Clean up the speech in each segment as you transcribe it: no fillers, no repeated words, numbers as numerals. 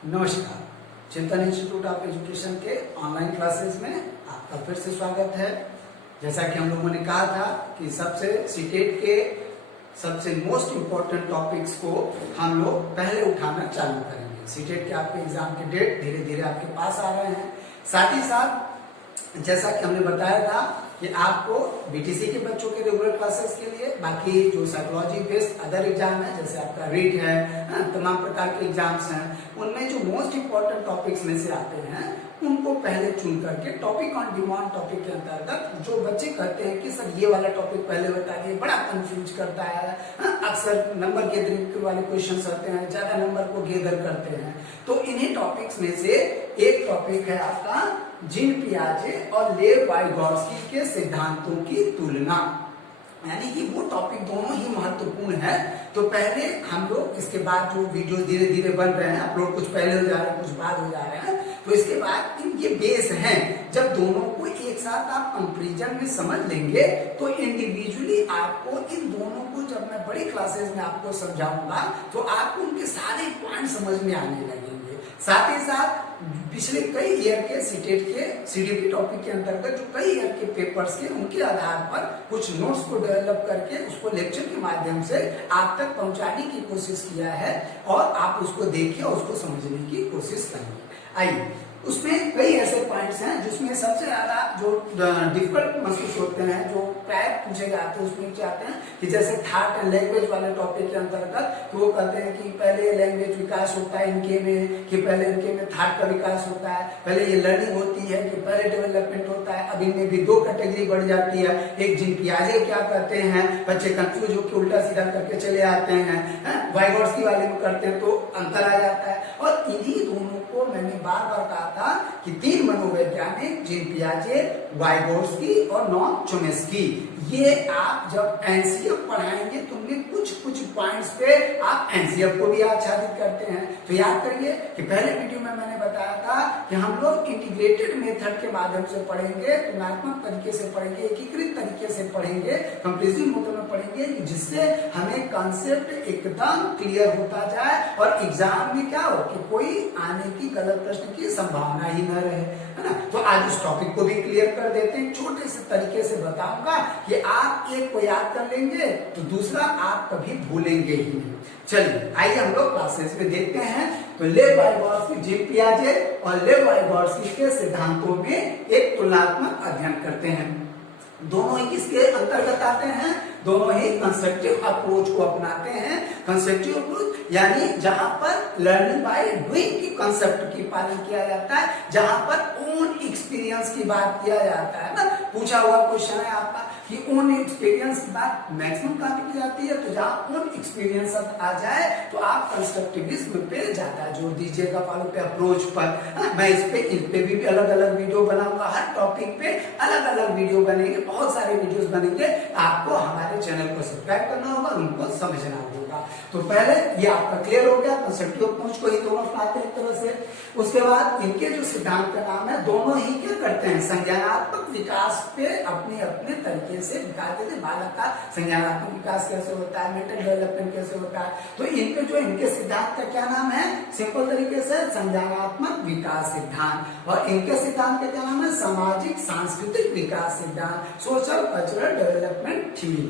नमस्कार। चिंतन institute of education के ऑनलाइन क्लासेस में आपका फिर से स्वागत है। जैसा कि हम लोगों ने कहा था कि सबसे सीटेट के सबसे मोस्ट इम्पोर्टेंट टॉपिक्स को हम लोग पहले उठाना चालू करेंगे। सीटेट के आपके एग्जाम के डेट धीरे धीरे आपके पास आ रहे हैं। साथ ही साथ जैसा कि हमने बताया था कि आपको बीटीसी के बच्चों के रेगुलर क्लासेस के लिए बाकी जो साइकोलॉजी बेस्ड अदर एग्जाम है, जैसे आपका रीट है, तमाम प्रकार के एग्जाम्स हैं, उनमें जो मोस्ट इंपॉर्टेंट टॉपिक्स में से आते हैं उनको पहले चुन करके टॉपिक ऑन डिमांड टॉपिक के अंतर्गत जो बच्चे कहते हैं कि सर ये वाला टॉपिक पहले बता दिए, बड़ा कंफ्यूज करता है, अक्सर नंबर गेदरिंग वाले क्वेश्चंस आते हैं, ज्यादा नंबर को गेदर करते हैं, तो इन्हीं टॉपिक्स में से एक टॉपिक है आपका जीन पियाजे और लेव वाइगोत्स्की के सिद्धांतों की तुलना। यानी कि वो टॉपिक दोनों ही महत्वपूर्ण है। तो पहले हम लोग इसके बाद जो वीडियो धीरे धीरे बन रहे हैं, अपलोड कुछ पहले हो जा रहे हैं, कुछ बाद हो जा रहे हैं, तो इसके बाद ये बेस हैं। जब दोनों को एक साथ आप कंपैरिजन में समझ लेंगे तो इंडिविजुअली आपको इन दोनों को जब मैं बड़ी क्लासेस में आपको समझाऊंगा तो आपको उनके सारे पॉइंट समझ में आने लगेंगे। साथ ही साथ पिछले कई ईयर के सीटेट के सीडीपी टॉपिक के अंतर्गत जो कई ईयर के पेपर्स के उनके आधार पर कुछ नोट्स को डेवलप करके उसको लेक्चर के माध्यम से आप तक पहुंचाने की कोशिश किया है और आप उसको देखिए और उसको समझने की कोशिश करेंगे। आइए, उसमें कई ऐसे पॉइंट्स हैं जिसमें सबसे ज्यादा जो डिफिकल्ट महसूस होते हैं, जो प्राय पूछे जाते हैं, उसमें क्या आते हैं कि जैसे थॉट एंड लैंग्वेज वाले टॉपिक के अंतर्गत वो कहते हैं कि पहले लैंग्वेज विकास होता है इनके में, कि पहले इनके में थॉट का विकास होता है, पहले ये लर्निंग होती है कि पहले डेवलपमेंट होता है। अब इनमें भी दो कैटेगरी बढ़ जाती है। एक जीन पियाजे क्या करते हैं, बच्चे कंफ्यूज होकर उल्टा सीधा करके चले आते हैं, वाइगोत्स्की वाले में करते हैं तो अंतर आ जाता है। और इन्हीं दोनों को मैंने बार बार कहा था कि तीन मनोवैज्ञानिक जीन पियाजे, वाइगोत्स्की और नॉम चोम्स्की, ये आप जब एनसीएफ पढ़ाएंगे तो उनमें कुछ पॉइंट्स पे आप एनसीएफ को भी आच्छादित करते हैं। तो याद करिए कि पहले वीडियो में मैंने बताया था कि हम लोग इंटीग्रेटेड मेथड के माध्यम से पढ़ेंगे, तुलनात्मक तरीके से पढ़ेंगे, एकीकृत तरीके से पढ़ेंगे, कंपैरिजन मेथड में पढ़ेंगे, जिससे हमें कॉन्सेप्ट एकदम क्लियर होता जाए और एग्जाम में क्या हो कि कोई आने की गलत प्रश्न की संभावना ही न रहे, है ना। तो आज इस टॉपिक को भी क्लियर कर देते हैं। छोटे से तरीके से बताऊंगा कि आप एक को याद कर लेंगे तो दूसरा आप कभी भूलेंगे ही नहीं। चलिए आइए हम लोग क्लासेस में देखते हैं। तो लेव वाइगोत्स्की, जीन पियाजे और लेव वाइगोत्स्की के सिद्धांतों में एक तुलनात्मक अध्ययन करते हैं। दोनों ही किसके अंतर्गत आते हैं? दोनों ही कंस्ट्रक्टिव अप्रोच को अपनाते हैं। कंस्ट्रक्टिव अप्रोच यानी जहां पर लर्निंग बाय डूइंग की कंसेप्ट की पालन किया जाता है, जहां पर ओन एक्सपीरियंस की बात किया जाता है ना। पूछा हुआ क्वेश्चन है आपका कि ओन एक्सपीरियंस की बात मैक्सिमम कहां पे की जाती है, तो जहां ओन एक्सपीरियंस आ जाए तो आप कंस्ट्रक्टिविज्म पे ज्यादा जोर दीजिएगा, फॉलो पे अप्रोच पर। मैं इस पे भी अलग अलग वीडियो बनाऊंगा, हर टॉपिक पे अलग अलग वीडियो बनेंगे, बहुत सारे वीडियोस बनेंगे। आपको हमारे चैनल को सब्सक्राइब करना होगा, उनको समझना होगा। तो पहले ये आपका क्लियर हो गया, कंस्ट्रक्टिव अप्रोच को ही दोनों अपनाते हैं एक तरह से। उसके बाद इनके जो सिद्धांत का नाम है, दोनों ही क्या करते हैं, संज्ञानात्मक विकास पे अपने अपने तरीके से विकास देते हैं। बालक का संज्ञानात्मक विकास कैसे होता है, मेंटल डेवलपमेंट कैसे होता है, तो इनके जो इनके सिद्धांत का क्या नाम है, सिंपल तरीके से संज्ञानात्मक विकास सिद्धांत। और इनके सिद्धांत का क्या नाम है, सामाजिक सांस्कृतिक विकास सिद्धांत, सोशल कल्चरल डेवलपमेंट थ्योरी।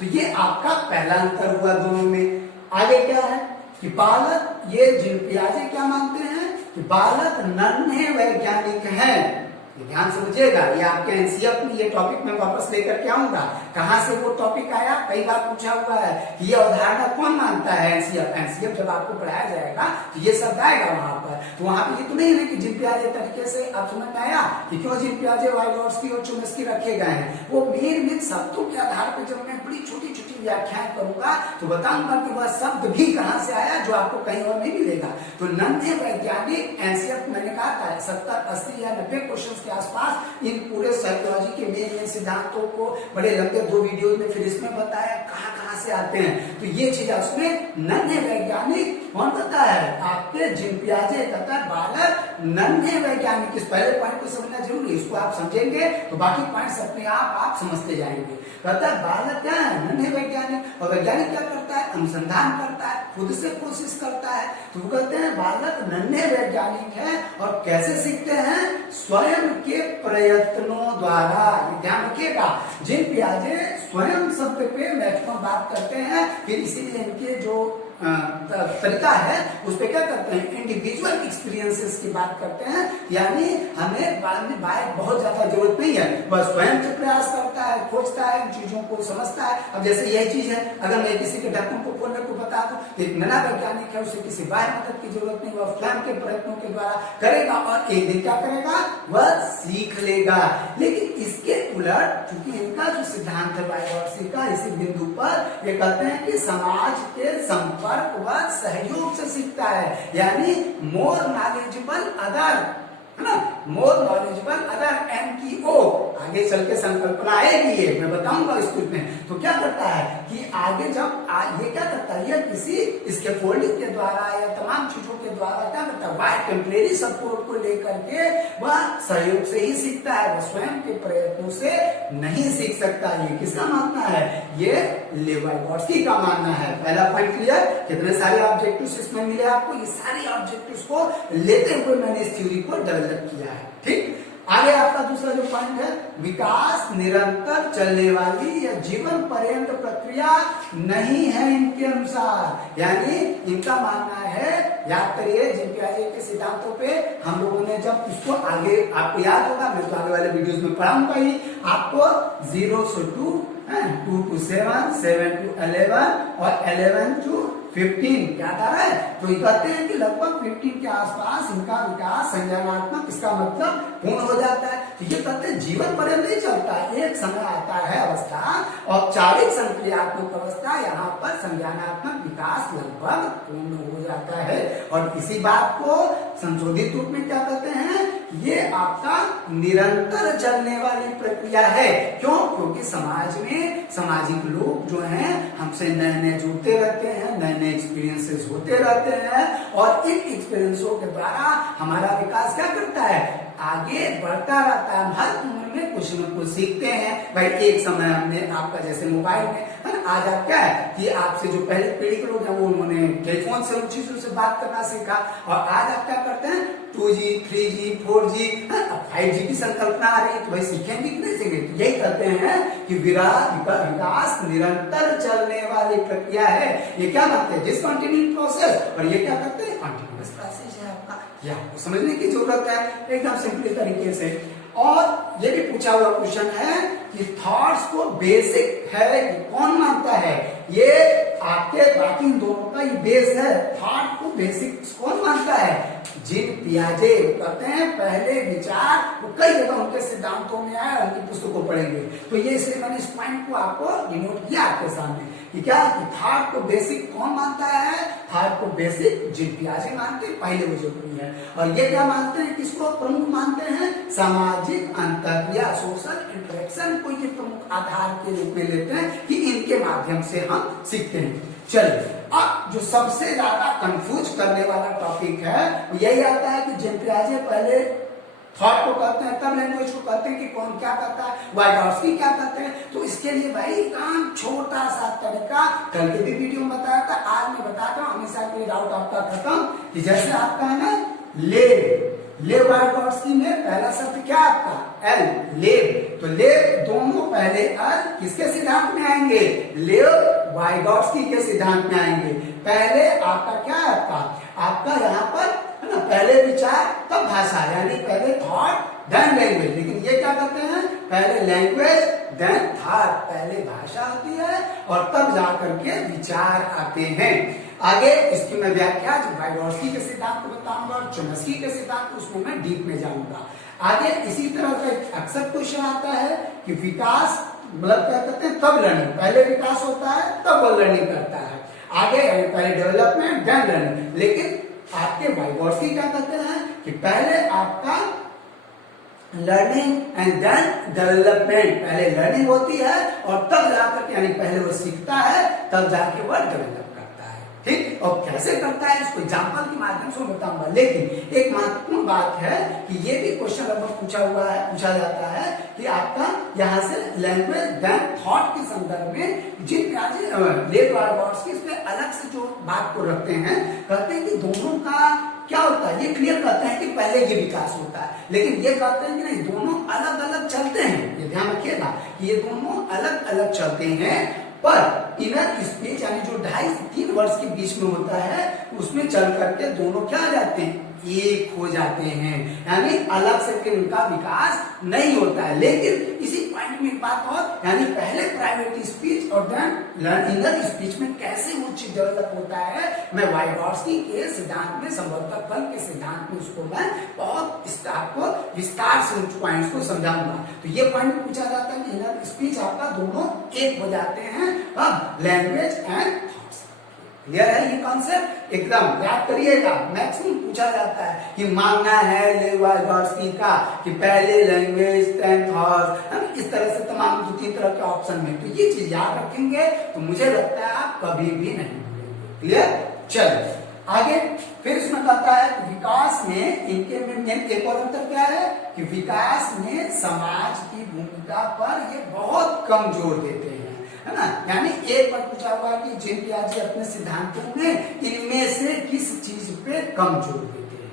तो ये आपका पहला अंतर हुआ दोनों में। आगे क्या है कि बालक, ये जीन पियाजे क्या मानते हैं कि बालक नन्हे वैज्ञानिक हैं। ध्यान समझिएगा, ये आपके एनसीएफ में ये टॉपिक मैं वापस लेकर के आऊंगा। कहां से वो टॉपिक आया, कई बार पूछा हुआ है कि ये अवधारणा कौन मानता है। एनसीएफ जब आपको पढ़ाया जाएगा तो ये शब्द आएगा वहां पर। तो वहां पे ये तो नहीं है कि जीन पियाजे तरीके से आप समझ में आया कि क्यों जीन पियाजे, वाइगोत्स्की और चोम्स्की रखे गए हैं। वो मेन शब्दों के आधार पर जब मैं बड़ी छोटी छोटी व्याख्याएं करूंगा तो बताऊंगा कि वह शब्द भी कहां से आया जो आपको कहीं और नहीं मिलेगा। तो नन्हे वैज्ञानिक एनसीएफ मैंने कहा था 70, 80 या 90 क्वेश्चन के आसपास इन पूरे साइकोलॉजी के मेन सिद्धांतों को बड़े लंबे 2 वीडियो में फिर इसमें बताया कहां से आते हैं। तो ये चीज उसमें नन्हे वैज्ञानिक कौन बताया है, आप आपके जिन पियाजे कहता है बालक नन्हे वैज्ञानिक। इस पहले पॉइंट को समझना जरूरी है, इसको आप समझेंगे तो बाकी पॉइंट्स अपने आप समझते जाएंगे। कहता है बालक क्या है, नन्हे वैज्ञानिक। और वैज्ञानिक क्या करता है, अनुसंधान करता है, खुद से कोशिश करता है। तो वो कहते हैं बालक नन्हे वैज्ञानिक है और कैसे सीखते हैं, स्वयं के प्रयत्नों द्वारा। ध्यान रखिएगा, जिन पियाजे स्वयं शब्द पे मैक्सिमम बात करते हैं, फिर इसीलिए इनके जो तरीका है उस पे क्या करते हैं, इंडिविजुअल एक्सपीरियंसेस की बात करते हैं। यानी हमें बाद में बहुत ज्यादा जरूरत नहीं है, वह स्वयं से प्रयास करता है, खोजता है, इन चीजों को समझता है। अब जैसे यही चीज है, अगर मैं किसी के ढक्कन को खोलने को बता दूं, एक नया वैज्ञानिक है, उसे किसी बाहर मदद की जरूरत नहीं, वह स्वयं के प्रयत्नों के द्वारा करेगा और एक दिन क्या करेगा, वह सीख लेगा। लेकिन इसके उलट चूंकि इनका जो सिद्धांत है वाइगॉट्स्की का, इसी बिंदु पर ये कहते हैं कि समाज के संपर्क वह सहयोग से सीखता है। यानी मोर नॉलेजेबल अदर, है ना, मोर नॉलेजेबल अदर MTO। आगे चल के संकल्पना आएगी, ये मैं बताऊंगा स्कूल में। तो क्या करता है कि आगे जब ये क्या करता है, ये किसी स्कैफोल्डिंग के द्वारा या तमाम चीजों के द्वारा क्या करता है, वाइड टेम्परेरी सपोर्ट को लेकर के वह सहयोग से ही सीखता है, वह स्वयं के प्रयत्नों से नहीं सीख सकता। ये किसका मानना है, ये लेव वाइगॉट्स्की का मानना है। पहला पॉइंट क्लियर। कितने सारे ऑब्जेक्टिव्स इसमें मिले आपको, ये सारे ऑब्जेक्टिव्स को लेते हुए मैंने इस थ्योरी को डेवलप किया है। ठीक, आगे आपका दूसरा जो पॉइंट है, विकास निरंतर चलने वाली या जीवन पर्यंत प्रक्रिया नहीं है इनके अनुसार। यानी इनका मानना है, याद करिए जिन पियाजे के सिद्धांतों पे हम लोगों ने जब इसको आगे आपको याद होगा, मैं तो आगे वाले वीडियोस में पढ़ाऊंगा ही आपको। 0 से 2, 2 to 7, 7 to 11 और 11 to 15 क्या आ रहा है। तो ये कहते हैं कि लगभग 15 के आसपास इनका विकास संज्ञानात्मक, इसका मतलब पूर्ण हो जाता है। तो ये कहते हैं जीवन पर्यंत नहीं चलता, एक समय आता है अवस्था, औपचारिक संक्रियात्मक अवस्था, यहाँ पर संज्ञानात्मक विकास लगभग पूर्ण हो जाता है। और इसी बात को संशोधित रूप में क्या कहते हैं, ये आपका निरंतर चलने वाली प्रक्रिया है। क्यों, क्योंकि समाज में सामाजिक लोग जो हैं हमसे नए नए जुड़ते रहते हैं, नए नए एक्सपीरियंसेस होते रहते हैं और इन एक्सपीरियंसों के द्वारा हमारा विकास क्या करता है, आगे बढ़ता रहता है। हर उम्र में कुछ न कुछ सीखते हैं। भाई एक समय हमने आपका जैसे मोबाइल में है ना, आज आप क्या है कि आपसे जो पहले पीढ़ी के लोग हैं वो उन्होंने टेलीफोन से उन चीजों से बात करना सीखा, और आज आप क्या करते हैं 2G, 3G, 4G, 5G की संकल्पना आ रही है। तो भाई सीखेंगे कि नहीं सीखेंगे। तो यही कहते हैं कि विकास निरंतर चलने वाली प्रक्रिया है। ये क्या मानते हैं, डिसकंटिन्यूइंग प्रोसेस, और ये क्या करते हैं, कंटिन्यूअस प्रोसेस है आपका। ये आपको समझने की जरूरत है एकदम सिंपल तरीके से। और ये भी पूछा हुआ क्वेश्चन है कि थॉट्स को बेसिक है, ये कौन मानता है, ये आपके बाकी दोनों का ये बेस है। थॉट को बेसिक कौन मानता है, जिन पियाजे कहते हैं पहले विचार, वो कई जगह उनके सिद्धांतों में आए, उनकी पुस्तकों पढ़ेंगे। तो ये इसलिए मैंने इस पॉइंट को आपको डिनोट किया आपके सामने कि क्या थॉट को बेसिक कौन मानता है, थॉट को बेसिक जिन पियाजे मानते हैं, पहले वो जरूरी है। और ये क्या मानते हैं, किसको प्रमुख मानते हैं, सामाजिक अंतर्क्रिया, सोशल इंटरेक्शन को ये प्रमुख आधार के रूप में लेते हैं कि इनके माध्यम से हम सीखते हैं। चलिए, अब जो सबसे ज्यादा कंफ्यूज करने वाला टॉपिक है वो यही आता है कि जिन पियाजे पहले थॉट को कहते हैं, तब लैंग्वेज को कहते हैं कि कौन क्या करता है, वाइगॉट्स्की क्या करते हैं। तो इसके लिए भाई काम छोटा सा तरीका, कल के भी वीडियो में बताया था, आज मैं बताता हूँ, हमेशा के लिए डाउट आपका खत्म। कि जैसे आपका है ना लेव वाइगॉट्स्की में पहला शब्द क्या आपका एल, लेव। तो लेव दोनों पहले किसके सिद्धांत में आएंगे, लेव वाइगॉट्स्की के सिद्धांत में आएंगे। पहले आपका क्या है, आपका यहाँ पर है ना, पहले विचार तब भाषा, यानी पहले थॉट देन लैंग्वेज। लेकिन ये क्या करते हैं, पहले लैंग्वेज देन थॉट, पहले भाषा होती है और तब जाकर के विचार आते हैं। आगे इसकी मैं व्याख्या जो वाइगॉट्स्की के सिद्धांत को बताऊंगा और चोम्स्की के सिद्धांत, उसमें मैं डीप में जाऊंगा। आगे इसी तरह का अक्सर क्वेश्चन आता है कि विकास मतलब क्या कहते हैं, तब लर्निंग, पहले विकास होता है तब वो लर्निंग करता है। आगे पहले डेवलपमेंट देन लर्निंग। लेकिन आपके वाइगॉट्स्की क्या कहते हैं कि पहले आपका लर्निंग एंड देन डेवलपमेंट, पहले लर्निंग होती है और तब जाकर, यानी पहले वो सीखता है तब जाके वह डेवलप करता है। ठीक। और कैसे करता है इसको एग्जाम्पल के माध्यम से मैं बताऊंगा। लेकिन एक महत्वपूर्ण बात है कि ये भी क्वेश्चन लगभग पूछा जाता है कि आपका यहाँ से लैंग्वेज देन थॉट के संदर्भ में जिन लेव वाइगॉट्स्की इसमें अलग से जो बात को रखते हैं, कहते हैं कि दोनों का क्या होता है, ये क्लियर करते हैं कि पहले ये विकास होता है, लेकिन ये कहते हैं कि नहीं दोनों अलग अलग चलते हैं। ये ध्यान रखिएगा कि ये दोनों अलग अलग चलते हैं, पर इनर स्पीच यानी जो 2.5 से 3 वर्ष के बीच में होता है उसमें चल करके दोनों क्या आ जाते हैं, एक हो जाते हैं, यानी अलग से फिर उनका विकास नहीं होता है। लेकिन इसी पॉइंट में एक बात और, यानी पहले प्राइवेट स्पीच और देन इनर स्पीच में कैसे वो चीज डेवलप होता है, मैं वाइगॉट्स्की के सिद्धांत में, संभवतः फल के सिद्धांत में उसको मैं बहुत आपको विस्तार से उन पॉइंट्स को समझाऊंगा। तो ये पॉइंट पूछा जाता है कि इनर स्पीच आपका दोनों एक हो जाते हैं अब लैंग्वेज एंड थॉट्स। क्लियर है ये कॉन्सेप्ट, एकदम याद करिएगा। मैक्सिमम पूछा जाता है कि मानना है लेव वाइगॉट्स्की का कि पहले लैंग्वेज देन थॉट्स, इस तरह से तमाम 2-3 तरह के ऑप्शन में, तो ये चीज याद रखेंगे तो मुझे लगता है आप कभी भी नहीं भूलेंगे। क्लियर, चलिए आगे। फिर इसमें कहता है कि विकास में इनके में एक और अंतर क्या है कि विकास में समाज की भूमिका पर ये बहुत कम जोर देते हैं, है ना। यानी एक बार पूछा हुआ कि जीन पियाजे अपने सिद्धांतों में इनमें से किस चीज पे कम जोर देते हैं,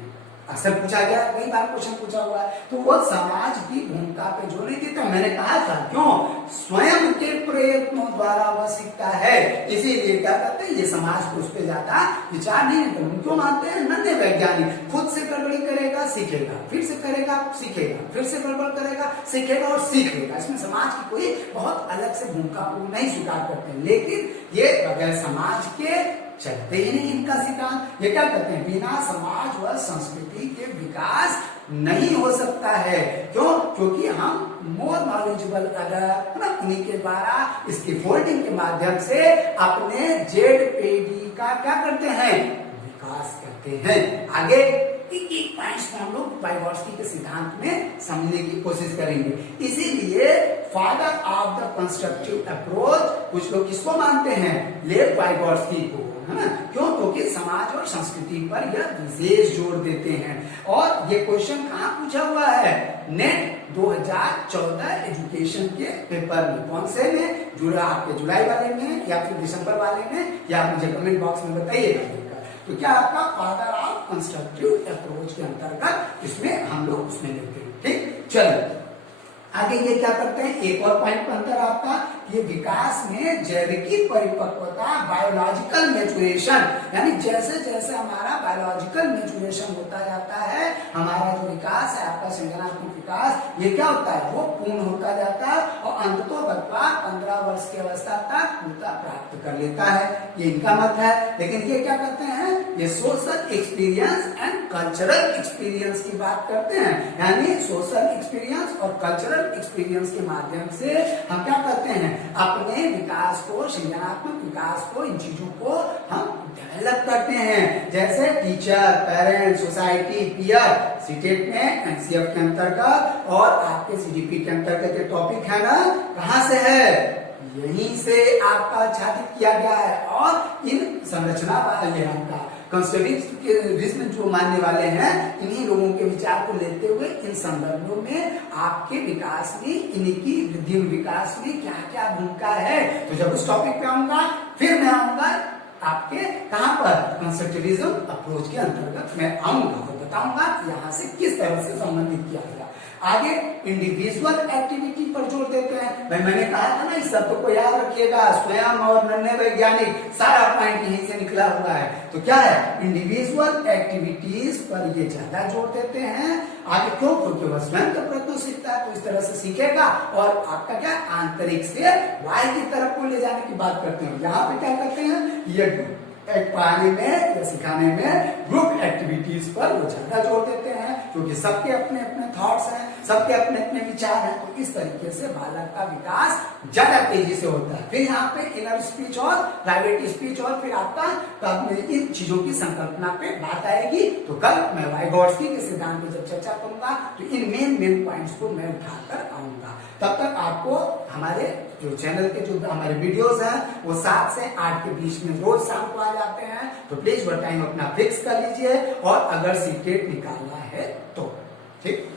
अक्सर पूछा गया, कई बार क्वेश्चन पूछा हुआ है, तो वो समाज की भूमिका पे जोर नहीं देता। मैंने कहा था क्यों, स्वयं के प्रयत्नों द्वारा वह सीखता है, इसीलिए क्या करते हैं ये समाज को उस पर ज्यादा विचार नहीं करते। क्यों मानते हैं, नन्हे वैज्ञानिक खुद से गड़बड़ी करेगा सीखेगा, फिर से करेगा सीखेगा, फिर से गड़बड़ करेगा सीखेगा और सीख लेगा। इसमें समाज की कोई बहुत अलग से भूमिका को नहीं स्वीकार करते, लेकिन ये बगैर समाज के चलते ही नहीं इनका सिद्धांत। ये क्या कहते हैं, बिना समाज व संस्कृति के विकास नहीं हो सकता है। क्यों, क्योंकि हम मोर नॉलेजेबल अगर उन्हीं के द्वारा इसकी फोल्डिंग के माध्यम से अपने जेड का क्या करते हैं, विकास करते हैं। आगे एक पॉइंट्स में हम लोग वाइगॉट्स्की के सिद्धांत में समझने की कोशिश करेंगे। इसीलिए father of the constructive approach कुछ लोग किसको मानते हैं, लेव वाइगॉट्स्की को, है ना। क्यों, क्योंकि समाज और संस्कृति पर यह विशेष जोर देते हैं। और ये क्वेश्चन कहाँ पूछा हुआ है, नेट 2014 एजुकेशन के पेपर में। कौन से में, आपके जुलाई वाले में या फिर दिसंबर वाले में, या आप मुझे कमेंट बॉक्स में बताइएगा। तो क्या आपका फादर ऑफ कंस्ट्रक्टिव अप्रोच के अंतर्गत इसमें हम लोग उसमें लेते हैं। ठीक, चलो आगे ये क्या करते हैं, एक और पॉइंट का अंतर आपका, ये विकास में जैविकी परिपक्वता, बायोलॉजिकल मैच्योरेशन, यानी जैसे जैसे हमारा बायोलॉजिकल मैच्योरेशन होता जाता है, हमारा जो विकास है आपका संज्ञानात्मक विकास, ये क्या होता है, वो पूर्ण होता जाता है और अंततोगत्वा 15 वर्ष की अवस्था तक पूर्णता प्राप्त कर लेता है। ये इनका मत है। लेकिन ये क्या करते हैं, ये social experience and cultural experience की बात करते हैं, यानी सोशल एक्सपीरियंस और कल्चरल एक्सपीरियंस के माध्यम से हम क्या करते हैं, अपने विकास को, संज्ञानात्मक विकास को, इन चीजों को हम डेवलप करते हैं। जैसे teacher, parents, society, peer, CTET में एनसीएफ के अंतर्गत और आपके सीडीपी के अंतर्गत ये टॉपिक है ना, कहाँ से है, यहीं से आपका छात्रित किया गया है। और इन संरचना वाले आपका कंस्ट्रक्टिविज्म जो मानने वाले हैं, इन्हीं लोगों के विचार को लेते हुए इन संदर्भों में आपके विकास में, इनकी वृद्धि विकास में क्या क्या भूमिका है। तो जब उस टॉपिक पे आऊंगा, फिर मैं आऊंगा आपके कहां पर, कंस्ट्रक्टिविज्म अप्रोच के अंतर्गत मैं आऊंगा और बताऊंगा यहाँ से किस तरह से संबंधित किया गया। आगे इंडिविजुअल एक्टिविटी पर जोर देते हैं। भाई मैंने कहा था ना, इस शब्द को याद रखिएगा, स्वयं और नन्हे वैज्ञानिक, सारा पॉइंट यहीं से निकला हुआ है। तो क्या है, इंडिविजुअल एक्टिविटीज पर ये ज्यादा जोर देते हैं। आगे क्यों, क्योंकि वह स्वयं का प्रयत्न सीखता है, तो इस तरह से सीखेगा और आपका क्या, आंतरिक से बाहर की तरफ को ले जाने की बात करते हैं। यहाँ पे क्या करते हैं, ये पढ़ाने में या सिखाने में ग्रुप एक्टिविटीज पर वो ज्यादा जोर देते हैं, क्योंकि सबके अपने अपने थॉट्स हैं, सबके अपने अपने विचार हैं। तो इस तरीके से बालक का विकास ज्यादा तेजी से होता है। फिर यहाँ पे इनर स्पीच और प्राइवेट स्पीच और फिर आपका इन चीजों की संकल्पना पे बात आएगी। तो कल मैं वाइगॉट्स्की के सिद्धांत में जब चर्चा करूंगा तो इन मेन पॉइंट्स को मैं उठाकर आऊंगा। तब तक आपको हमारे जो चैनल के जो हमारे वीडियोस हैं वो 7 से 8 के बीच में रोज शाम को आ जाते हैं। तो प्लीज वो टाइम अपना फिक्स कर लीजिए और अगर सीटेट निकालना है तो ठीक।